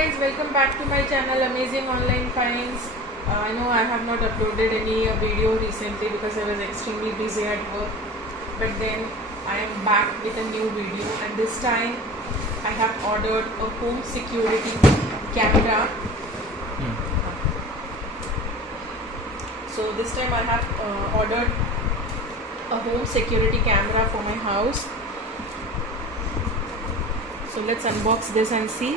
guys, welcome back to my channel Amazing Online Finds. I know I have not uploaded any video recently because I was extremely busy at work, but then I am back with a new video, and this time I have ordered a home security camera. So this time I have ordered a home security camera for my house. So let's unbox this and see.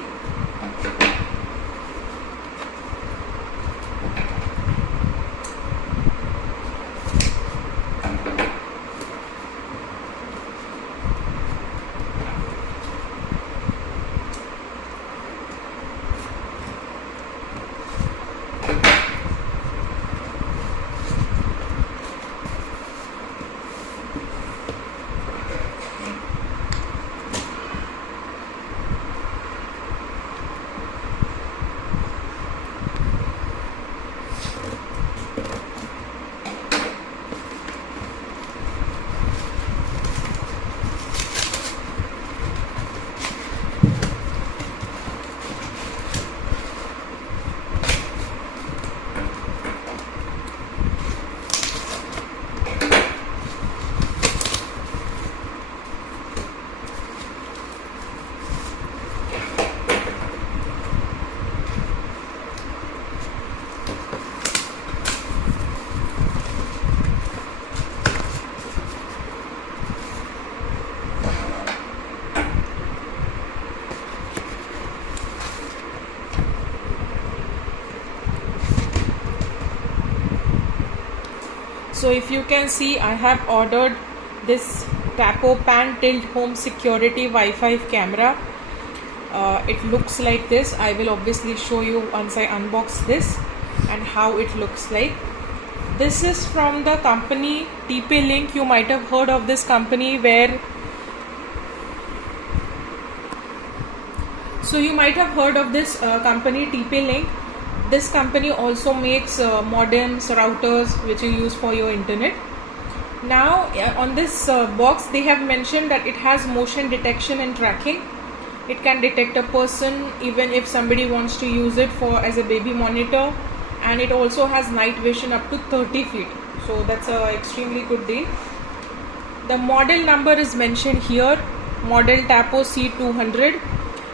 So if you can see, I have ordered this Tapo pan tilt home security Wi-Fi camera. It looks like this. I will obviously show you once I unbox this and how it looks like. This is from the company TP-Link. You might have heard of this company company TP-Link. This company also makes modems, routers which you use for your internet. Now on this box they have mentioned that it has motion detection and tracking. It can detect a person even if somebody wants to use it as a baby monitor, and it also has night vision up to 30 feet. So that's a extremely good deal. The model number is mentioned here, model Tapo C200.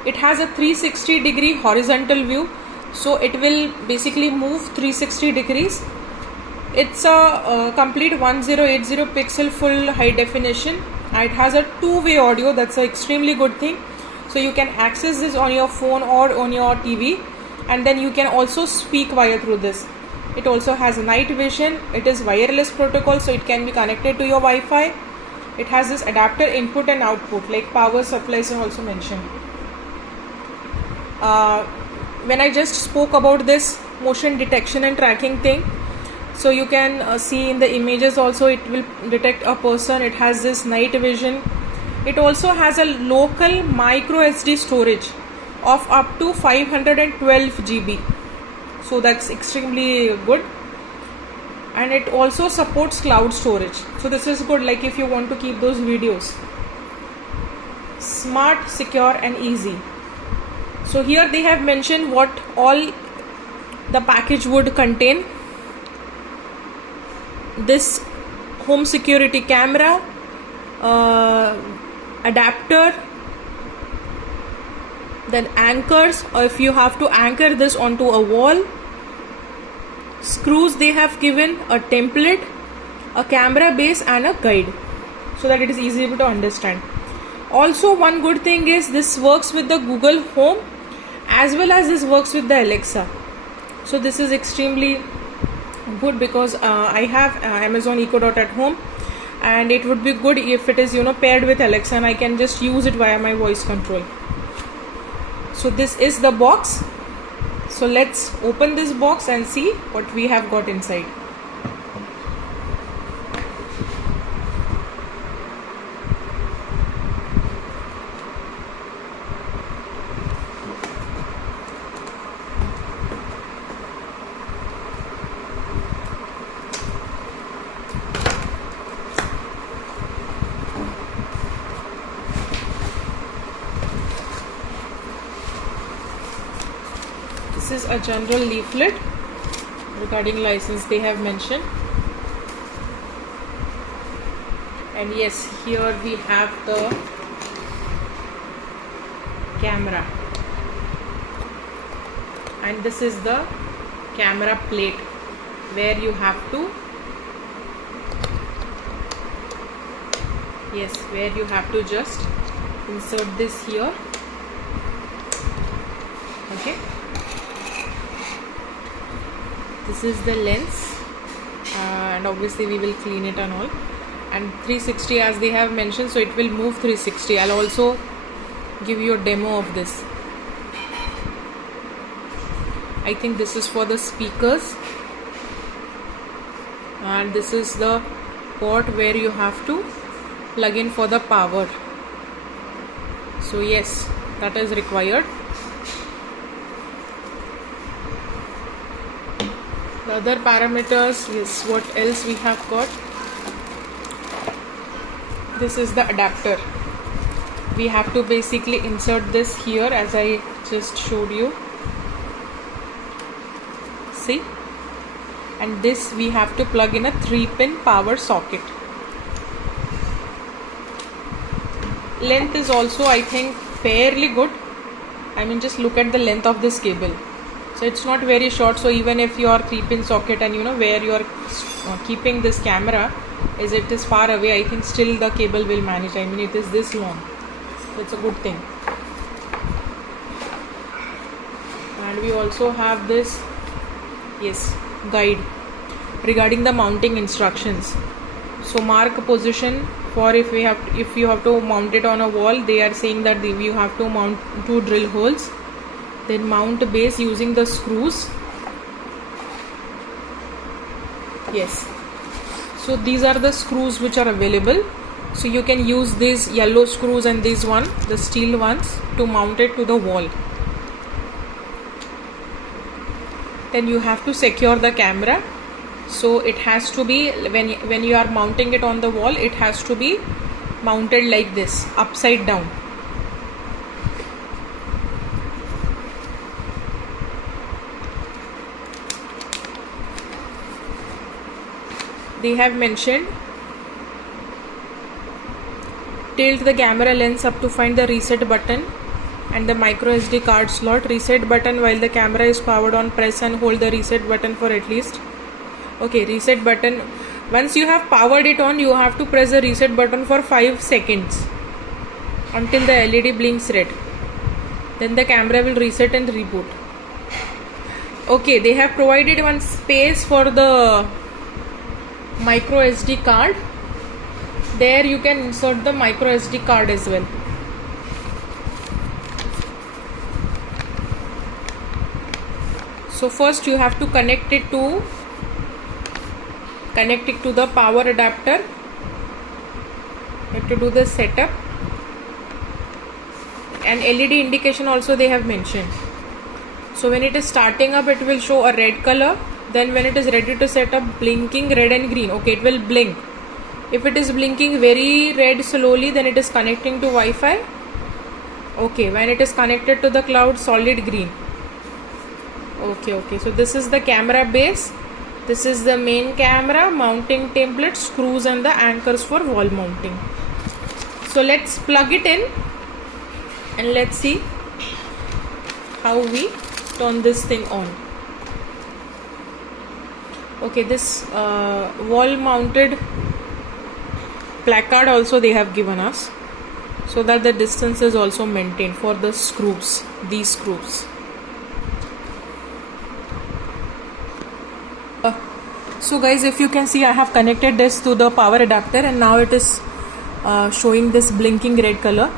It has a 360-degree horizontal view. So it will basically move 360 degrees. It's a complete 1080 pixel full high definition. It has a two-way audio. That's an extremely good thing. So you can access this on your phone or on your TV, and then you can also speak via through this. It also has night vision. It is wireless protocol, so it can be connected to your Wi-Fi. It has this adapter input and output, like power supplies are also mentioned. When I just spoke about this motion detection and tracking thing, so you can see in the images also it will detect a person. It has this night vision. It also has a local MicroSD storage of up to 512 GB. So that's extremely good. And it also supports cloud storage. So this is good, like if you want to keep those videos. Smart, secure and easy. So here they have mentioned what all the package would contain. This home security camera, adapter, then anchors, or if you have to anchor this onto a wall, screws they have given, a template, a camera base and a guide, so that it is easy to understand. Also one good thing is this works with the Google Home as well as this works with the Alexa. So this is extremely good because I have Amazon Echo Dot at home, and it would be good if it is paired with Alexa and I can just use it via my voice control. So this is the box. So let's open this box and see what we have got inside. this is a general leaflet regarding license they have mentioned. And yes, here we have the camera, and this is the camera plate where you have to just insert this here. Okay, this is the lens, and obviously we will clean it and all. And 360 as they have mentioned, so it will move 360. I'll also give you a demo of this. I think this is for the speakers, and this is the port where you have to plug in for the power. So yes, that is required. The other parameters is what else we have got. This is the adapter. We have to basically insert this here as I just showed you. See? And this we have to plug in a 3-pin power socket. Length is also, I think, fairly good. I mean, just look at the length of this cable. So it's not very short. So even if your 3-pin socket and where you are keeping this camera is, it is far away, I think still the cable will manage. I mean, it is this long. So it's a good thing. And we also have this, yes, guide regarding the mounting instructions. So mark position for if you have to mount it on a wall. They are saying that you have to mount 2 drill holes, then mount base using the screws. Yes, so these are the screws which are available. So you can use these yellow screws and these the steel ones, to mount it to the wall. Then you have to secure the camera. So it has to be, when you are mounting it on the wall, it has to be mounted like this, upside down. They have mentioned, tilt the camera lens up to find the reset button and the MicroSD card slot. Reset button while the camera is powered on. Press and hold the reset button for at least. Okay, reset button. Once you have powered it on, you have to press the reset button for 5 seconds until the LED blinks red. Then the camera will reset and reboot. Okay, they have provided one space for the MicroSD card. There you can insert the MicroSD card as well. So first you have to connect it to the power adapter. You have to do the setup, and LED indication also they have mentioned. So when it is starting up, it will show a red color. Then when it is ready to set up, blinking red and green. Okay, it will blink. If it is blinking very red slowly, then it is connecting to Wi-Fi. Okay, when it is connected to the cloud, solid green. Okay, so this is the camera base. This is the main camera, mounting template, screws and the anchors for wall mounting. So let's plug it in and let's see how we turn this thing on. Okay, this wall mounted placard also they have given us, so that the distance is also maintained for the screws, these screws. So guys, if you can see, I have connected this to the power adapter, and now it is showing this blinking red color.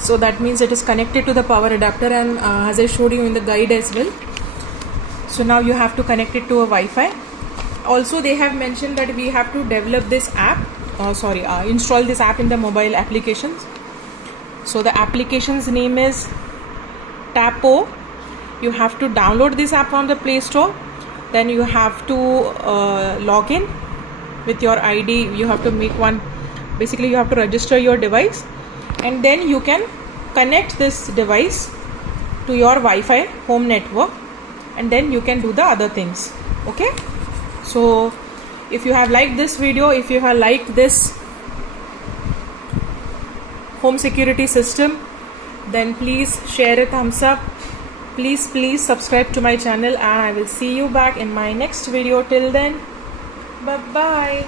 So that means it is connected to the power adapter, and as I showed you in the guide as well. So now you have to connect it to a Wi-Fi. Also they have mentioned that we have to develop this app, install this app in the mobile applications. So the application's name is Tapo. You have to download this app from the Play Store. Then you have to log in with your ID. You have to make one, basically you have to register your device, and then you can connect this device to your Wi-Fi home network, and then you can do the other things. Okay, so if you have liked this video, if you have liked this home security system, then please share a thumbs up. Please subscribe to my channel, and I will see you back in my next video. Till then, bye bye.